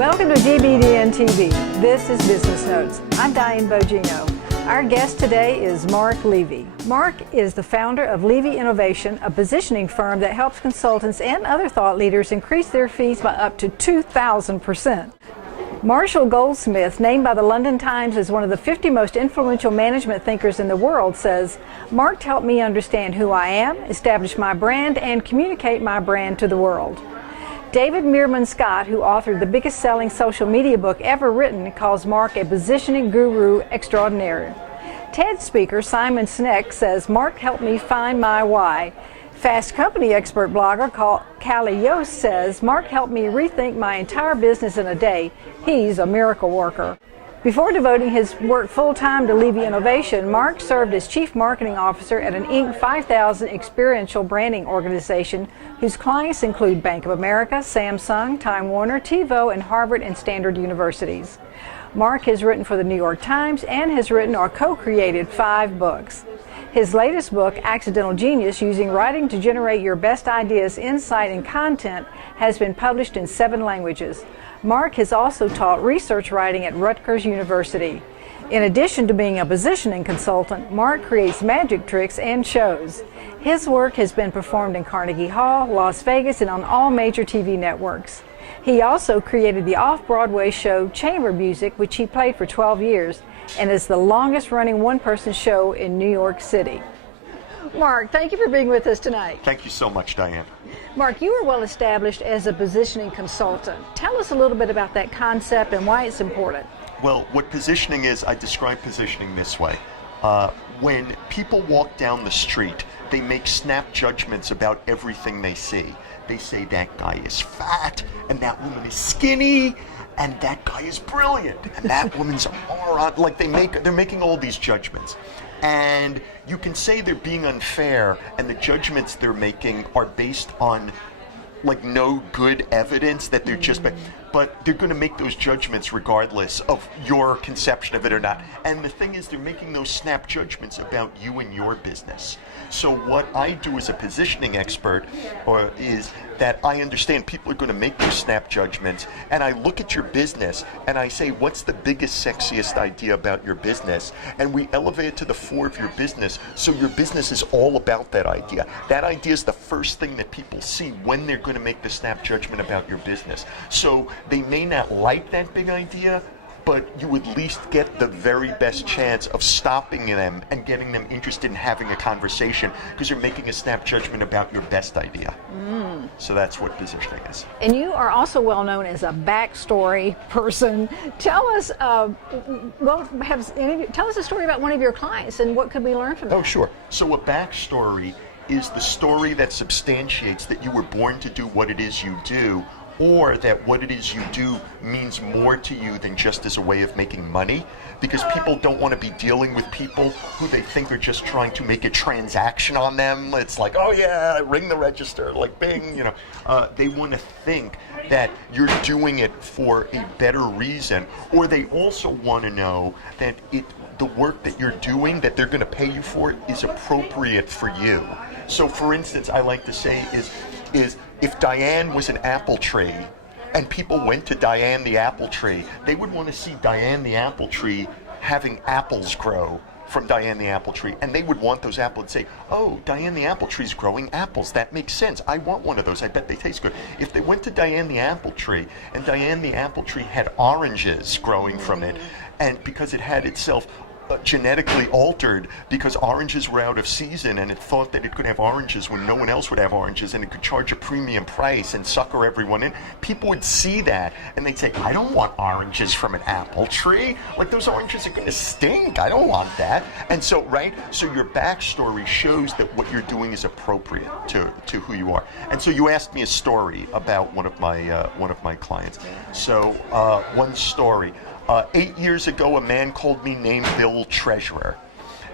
Welcome to GBDN TV. This is Business Notes. I'm Diane Bogino. Our guest today is Mark Levy. Mark is the founder of Levy Innovation, a positioning firm that helps consultants and other thought leaders increase their fees by up to 2,000%. Marshall Goldsmith, named by the London Times as one of the 50 most influential management thinkers in the world, says, "Mark helped me understand who I am, establish my brand, and communicate my brand to the world." David Meerman Scott, who authored the biggest selling social media book ever written, calls Mark a positioning guru extraordinaire. TED speaker Simon Sinek says, "Mark helped me find my why." Fast Company expert blogger Callie Yost says, "Mark helped me rethink my entire business in a day. He's a miracle worker." Before devoting his work full-time to Levy Innovation, Mark served as Chief Marketing Officer at an Inc. 5000 experiential branding organization whose clients include Bank of America, Samsung, Time Warner, TiVo, and Harvard and Stanford universities. Mark has written for the New York Times and has written or co-created 5 books. His latest book, Accidental Genius, Using Writing to Generate Your Best Ideas, Insight, and Content, has been published in 7 languages. Mark has also taught research writing at Rutgers University. In addition to being a positioning consultant, Mark creates magic tricks and shows. His work has been performed in Carnegie Hall, Las Vegas, and on all major TV networks. He also created the off-Broadway show Chamber Music, which he played for 12 years, and is the longest-running one-person show in New York City. Mark, thank you for being with us tonight. Thank you so much, Diane. Mark, you are well established as a positioning consultant. Tell us a little bit about that concept and why it's important. Well, what positioning is, I describe positioning this way. When people walk down the street, they make snap judgments about everything they see. They say that guy is fat, and that woman is skinny, and that guy is brilliant, and that woman's aura. Like they're making all these judgments. And you can say they're being unfair, and the judgments they're making are based on like no good evidence that they're just, but they're going to make those judgments regardless of your conception of it or not. And the thing is, they're making those snap judgments about you and your business. So what I do as a positioning expert is that I understand people are going to make those snap judgments, and I look at your business and I say, what's the biggest, sexiest idea about your business? And we elevate it to the fore of your business, so your business is all about that idea. That idea is the first thing that people see when they're going to make the snap judgment about your business. So they may not like that big idea, but you at least get the very best chance of stopping them and getting them interested in having a conversation, because you're making a snap judgment about your best idea. So that's what positioning is. And you are also well known as a backstory person. Tell us, tell us a story about one of your clients and what could we learn from that? Oh, sure. So a backstory is the story that substantiates that you were born to do what it is you do, or that what it is you do means more to you than just as a way of making money, because people don't want to be dealing with people who they think are just trying to make a transaction on them. It's like, oh yeah, ring the register, like bing, you know. They want to think that you're doing it for a better reason, or they also want to know that the work that you're doing, that they're going to pay you for, is appropriate for you. So for instance, I like to say is if Diane was an apple tree and people went to Diane the apple tree, they would want to see Diane the apple tree having apples grow from Diane the apple tree, and they would want those apples and say, oh, Diane the apple tree's growing apples. That makes sense. I want one of those. I bet they taste good. If they went to Diane the apple tree and Diane the apple tree had oranges growing from it, and because it had itself genetically altered because oranges were out of season, and it thought that it could have oranges when no one else would have oranges, and it could charge a premium price and sucker everyone in, people would see that and they'd say, I don't want oranges from an apple tree. Like, those oranges are going to stink. I don't want that. And so, right? So your backstory shows that what you're doing is appropriate to who you are. And so you asked me a story about one of my clients. So one story. 8 years ago, a man called me named Bill Treasurer.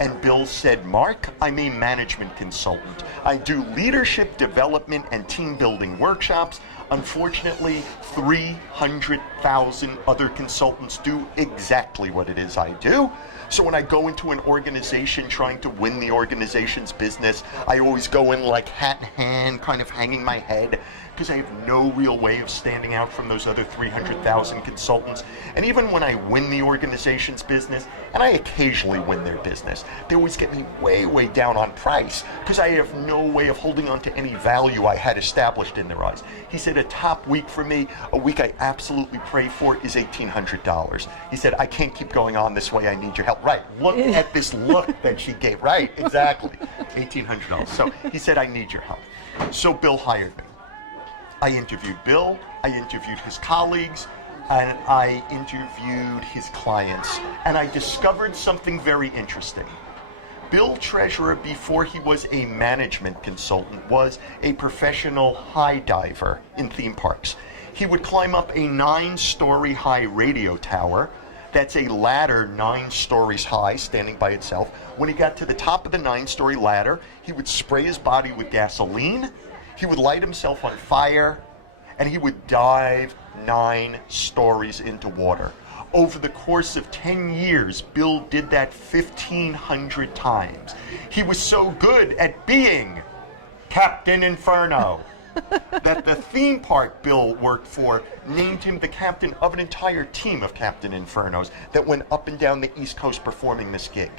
And Bill said, Mark, I'm a management consultant. I do leadership development and team building workshops. Unfortunately, 300,000 other consultants do exactly what it is I do. So when I go into an organization trying to win the organization's business, I always go in like hat in hand, kind of hanging my head, because I have no real way of standing out from those other 300,000 consultants. And even when I win the organization's business, and I occasionally win their business, they always get me way, way down on price, because I have no way of holding on to any value I had established in their eyes. He said a top week for me, a week I absolutely pray for, is $1,800. He said, I can't keep going on this way, I need your help. Right, look at this look that she gave. Right, exactly, $1,800. So he said, I need your help. So Bill hired me. I interviewed Bill, I interviewed his colleagues, and I interviewed his clients, and I discovered something very interesting. Bill Treasurer, before he was a management consultant, was a professional high diver in theme parks. He would climb up a 9-story high radio tower. That's a ladder 9 stories high, standing by itself. When he got to the top of the 9-story ladder, he would spray his body with gasoline, he would light himself on fire, and he would dive 9 stories into water. Over the course of 10 years, Bill did that 1,500 times. He was so good at being Captain Inferno that the theme park Bill worked for named him the captain of an entire team of Captain Infernos that went up and down the East Coast performing this gig.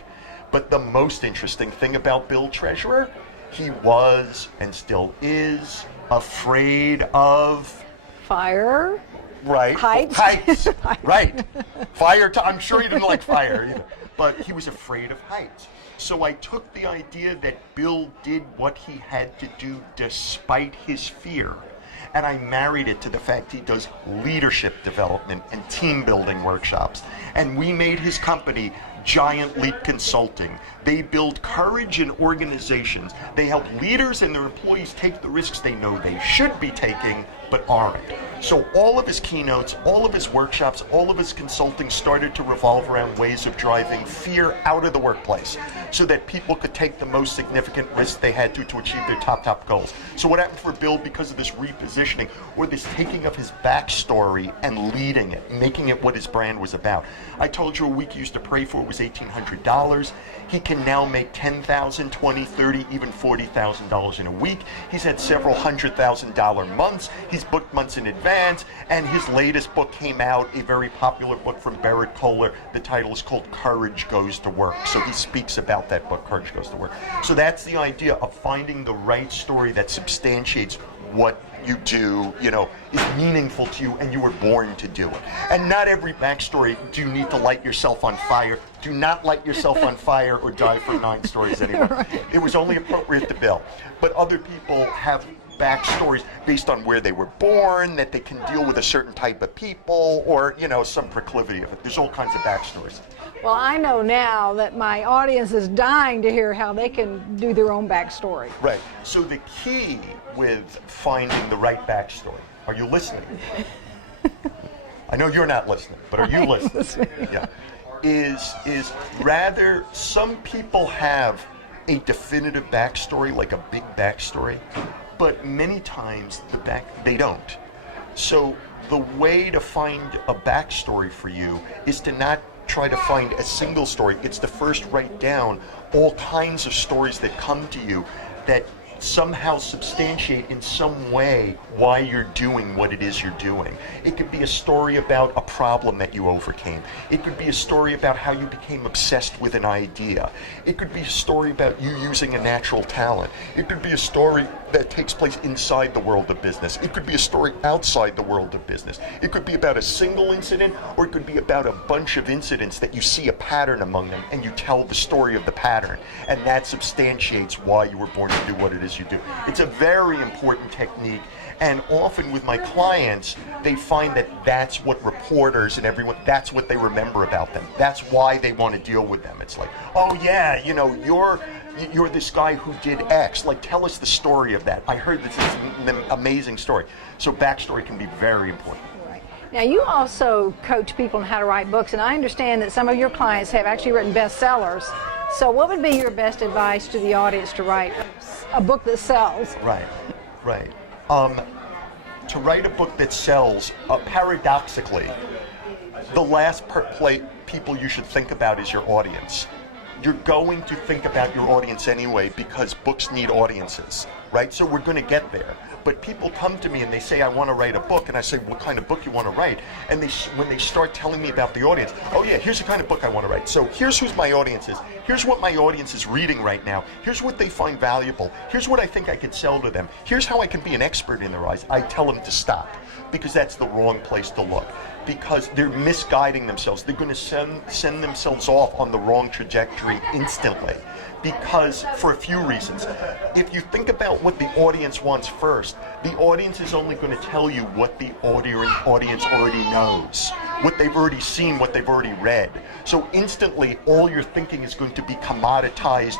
But the most interesting thing about Bill Treasurer, he was and still is afraid of fire. Right. Heights. Right. Fire. I'm sure he didn't like fire either. But he was afraid of heights. So I took the idea that Bill did what he had to do despite his fear, and I married it to the fact he does leadership development and team building workshops. And we made his company Giant Leap Consulting. They build courage in organizations. They help leaders and their employees take the risks they know they should be taking but aren't. So all of his keynotes, all of his workshops, all of his consulting started to revolve around ways of driving fear out of the workplace so that people could take the most significant risks they had to achieve their top goals. So what happened for Bill, because of this repositioning or this taking of his backstory and leading it, making it what his brand was about? I told you a week he used to pray for was $1,800. He can now make $10,000, $20,000, $30,000, even $40,000 in a week. He's had several $100,000 months. He's booked months in advance, and his latest book came out, a very popular book from Barrett Kohler. The title is called Courage Goes to Work. So he speaks about that book, Courage Goes to Work. So that's the idea of finding the right story that substantiates what you do, is meaningful to you, and you were born to do it. And not every backstory do you need to light yourself on fire. Do not light yourself on fire or die from 9 stories anyway. Right. It was only appropriate to Bill. But other people have backstories based on where they were born, that they can deal with a certain type of people, or, some proclivity of it. There's all kinds of backstories. Well, I know now that my audience is dying to hear how they can do their own backstory. Right. So the key with finding the right backstory, are you listening? I know you're not listening, but are you listening? Yeah. Is rather, some people have a definitive backstory, like a big backstory, but many times they don't. So the way to find a backstory for you is to not try to find a single story. It's to first write down all kinds of stories that come to you that somehow substantiate in some way why you're doing what it is you're doing. It could be a story about a problem that you overcame. It could be a story about how you became obsessed with an idea. It could be a story about you using a natural talent. It could be a story that takes place inside the world of business. It could be a story outside the world of business. It could be about a single incident, or it could be about a bunch of incidents that you see a pattern among them, and you tell the story of the pattern, and that substantiates why you were born to do what it is you do. It's a very important technique, and often with my clients, they find that that's what reporters and everyone, that's what they remember about them. That's why they want to deal with them. It's like, oh yeah, you're this guy who did X. Like, tell us the story of that. I heard this is an amazing story. So backstory can be very important. Right. Now, you also coach people on how to write books, and I understand that some of your clients have actually written bestsellers So what would be your best advice to the audience to write a book that sells? Right, right. To write a book that sells, paradoxically, the last people you should think about is your audience. You're going to think about your audience anyway because books need audiences, right? So we're going to get there. But people come to me and they say, I want to write a book. And I say, what kind of book you want to write? And when they start telling me about the audience, oh yeah, here's the kind of book I want to write. So here's who my audience is. Here's what my audience is reading right now. Here's what they find valuable. Here's what I think I could sell to them. Here's how I can be an expert in their eyes. I tell them to stop because that's the wrong place to look. Because they're misguiding themselves. They're going to send themselves off on the wrong trajectory instantly. Because for a few reasons. If you think about what the audience wants first, the audience is only going to tell you what the audience already knows, what they've already seen, what they've already read. So instantly, all your thinking is going to be commoditized,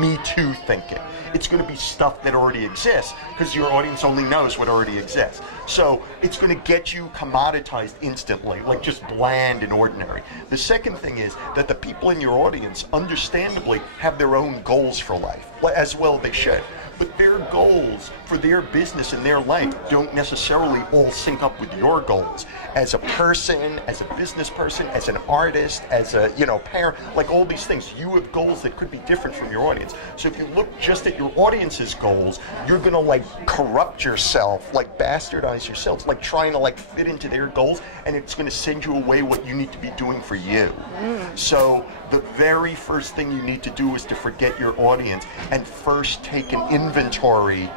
me too thinking. It's going to be stuff that already exists because your audience only knows what already exists. So it's going to get you commoditized instantly, like just bland and ordinary. The second thing is that the people in your audience, understandably, have their own goals for life, as well they should. But their goals for their business and their life don't necessarily all sync up with your goals. As a person, as a business person, as an artist, as a parent, like all these things, you have goals that could be different from your audience. So if you look just at your audience's goals, you're gonna corrupt yourself, bastardize yourself, trying to fit into their goals, and it's gonna send you away what you need to be doing for you. So the very first thing you need to do is to forget your audience and first take an inventory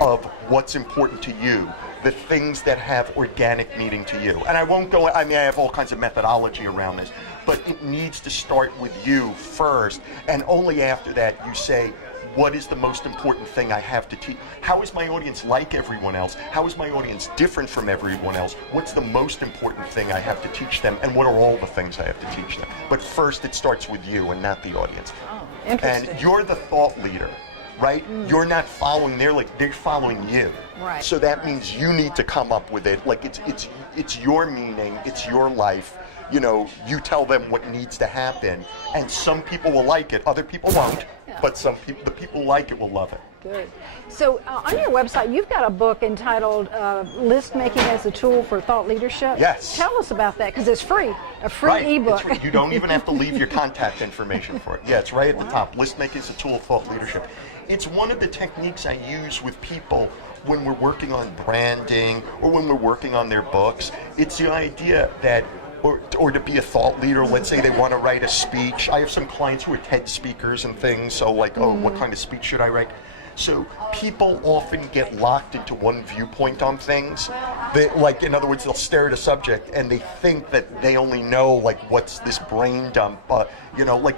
of what's important to you, the things that have organic meaning to you. And I won't go, I have all kinds of methodology around this, but it needs to start with you first, and only after that you say, what is the most important thing I have to teach? How is my audience like everyone else? How is my audience different from everyone else? What's the most important thing I have to teach them? And what are all the things I have to teach them? But first it starts with you and not the audience. Oh, interesting. And you're the thought leader, right? You're not following they're following you. Right. So that means you need to come up with it. It's your meaning, it's your life. You tell them what needs to happen, and some people will like it, other people won't. But the people like it will love it. Good. So on your website, you've got a book entitled List Making as a Tool for Thought Leadership. Yes. Tell us about that, because it's free, a free ebook. Right. You don't even have to leave your contact information for it. Yeah, it's right at the top. List Making as a Tool of Thought Leadership. It's one of the techniques I use with people when we're working on branding or when we're working on their books. It's the idea that or to be a thought leader. Let's say they want to write a speech. I have some clients who are TED speakers and things, so what kind of speech should I write? So people often get locked into one viewpoint on things. In other words, they'll stare at a subject and they think that they only know what's this brain dump.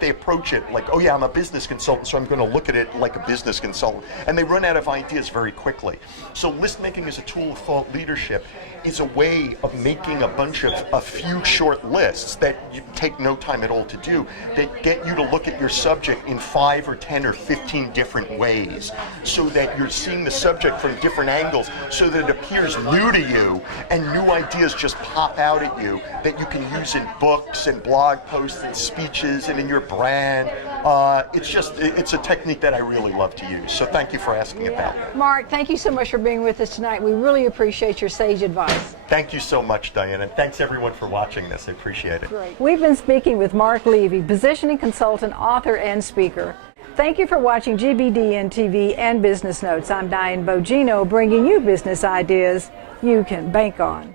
They approach it oh yeah, I'm a business consultant, so I'm going to look at it like a business consultant. And they run out of ideas very quickly. So list making as a tool of thought leadership is a way of making a few short lists that you take no time at all to do, that get you to look at your subject in 5 or 10 or 15 different ways, so that you're seeing the subject from different angles, so that it appears new to you and new ideas just pop out at you that you can use in books and blog posts and speeches and in your brand. It's a technique that I really love to use. So thank you for asking about it. Mark, thank you so much for being with us tonight. We really appreciate your sage advice. Thank you so much, Diane, and thanks everyone for watching this. I appreciate it. Great. We've been speaking with Mark Levy, positioning consultant, author, and speaker. Thank you for watching GBDN TV and Business Notes. I'm Diane Bogino, bringing you business ideas you can bank on.